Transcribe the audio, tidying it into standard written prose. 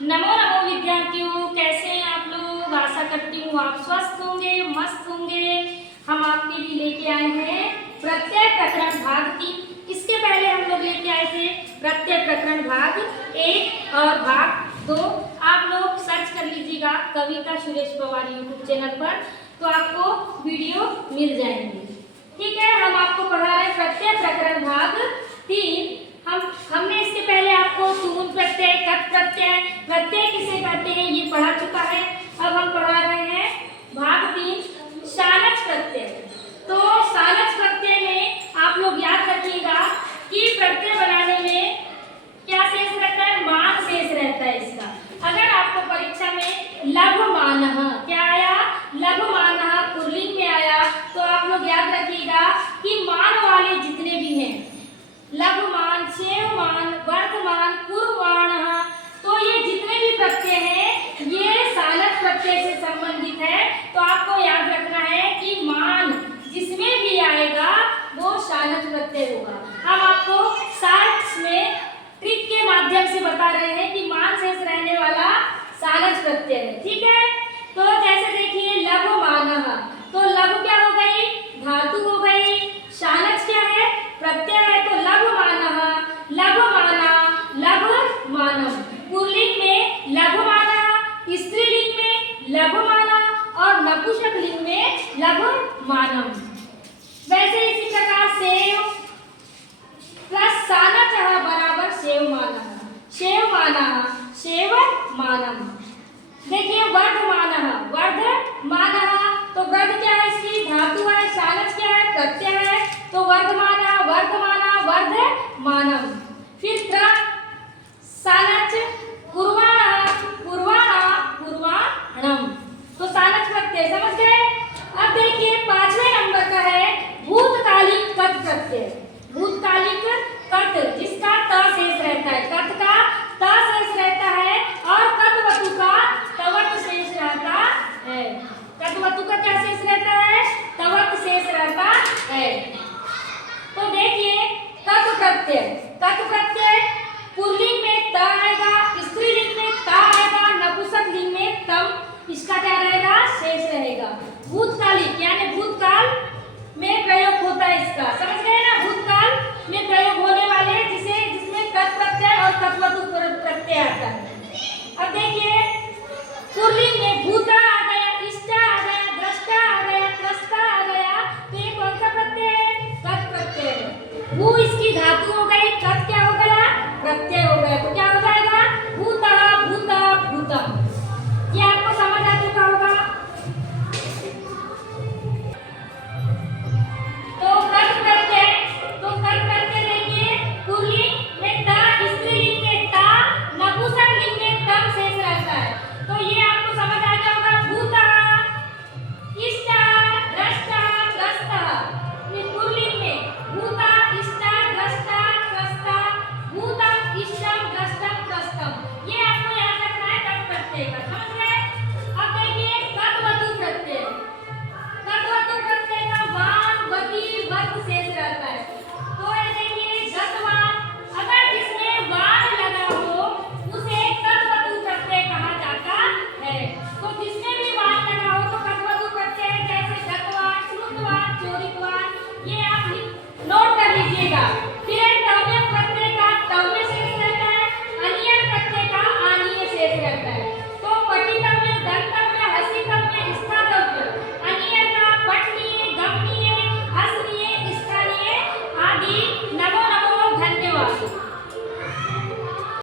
नमो नमो विद्यार्थियों, कैसे हैं आप लोग। आशा करती हूँ आप स्वस्थ होंगे, मस्त होंगे। हम आपके लिए लेके आए हैं प्रत्यय प्रकरण भाग 3। इसके पहले हम लोग लेके आए थे प्रत्यय प्रकरण भाग 1 और भाग 2। आप लोग सर्च कर लीजिएगा कविता सुरेश पवार यूट्यूब चैनल पर, तो आपको वीडियो मिल जाएंगे। ठीक है, हम आपको पढ़ा रहे हैं प्रत्यय प्रकरण भाग 3। हमने इसके पहले आपको सून प्रत्यय, कथ प्रत्यय, प्रत्यय किसे कहते हैं ये पढ़ा चुका है। अब हम पढ़ा रहे हैं भाग 3 शानच प्रत्यय। तो शानच प्रत्यय में आप लोग याद रखिएगा कि प्रत्यय बनाने में क्या शेष रहता है, मान शेष रहता है इसका। अगर आपको परीक्षा में लघुमानः क्या आया, लघुमानः पुल्लिंग में आया, तो आप लोग याद रखिएगा कि मान वाले जितने भी हैं, लघुमान, शेवमान, वर्धमान, पूर्वमानः, तो ये जितने भी प्रत्यय हैं ये शानच प्रत्यय से संबंधित है। तो आपको याद रखना है कि मान जिसमें भी आएगा वो शानच प्रत्यय होगा। हम आपको शार्ट्स में ट्रिक के माध्यम से बता रहे हैं कि मान शेष रहने वाला शानच प्रत्यय है। ठीक है, तो जैसे देखिए लघुमानः, तो लघु क्या हो गई, धातु हो गई। शानच क्या है, प्रत्यय है, तो लघुमानः, लघुमाना, लघुमानम। पुल्लिंग में लघुमाना, स्त्रीलिंग में लघुमाना और नपुंसकलिंग में लघुमानम। वैसे इसी प्रकार सेव प्लस शानचः बराबर सेवमानः, सेवमानः, सेवमानम। देखिए वर्धमानः, वर्धमानः, तो वर्ध क्या है, इसकी धातु है। शानच क्या है, प्रत्यय है, तो वर्धमानः, वर्धमाना, वर्धमानम। फिर शानच पूर्वाणः, पूर्वाणा, पूर्वाणम, तो शानच प्रत्यय समझ गए। अब देखिए 5वें नंबर का है भूतकालिक कथ प्रत्यय। भूतकालिक कथ जिसका त शेष रहता है, कथ का त शेष रहता है और कथवतु का तवत शेष रहता है। कथवतु का क्या शेष रहता है, तवत शेष रहता है। तो देखिए कथ प्रत्यय, कथ प्रत्यय पुल्लिंग में त आएगा, स्त्रीलिंग में ता आएगा, नपुंसकलिंग में तम, इसका क्या रहेगा, शेष रहेगा। भूतकालिक यानी भूतकाल में प्रयोग होता है इसका, समझ गए ना। भूतकाल में प्रयोग होने वाले जिसमें कथ प्रत्यय और कथवतु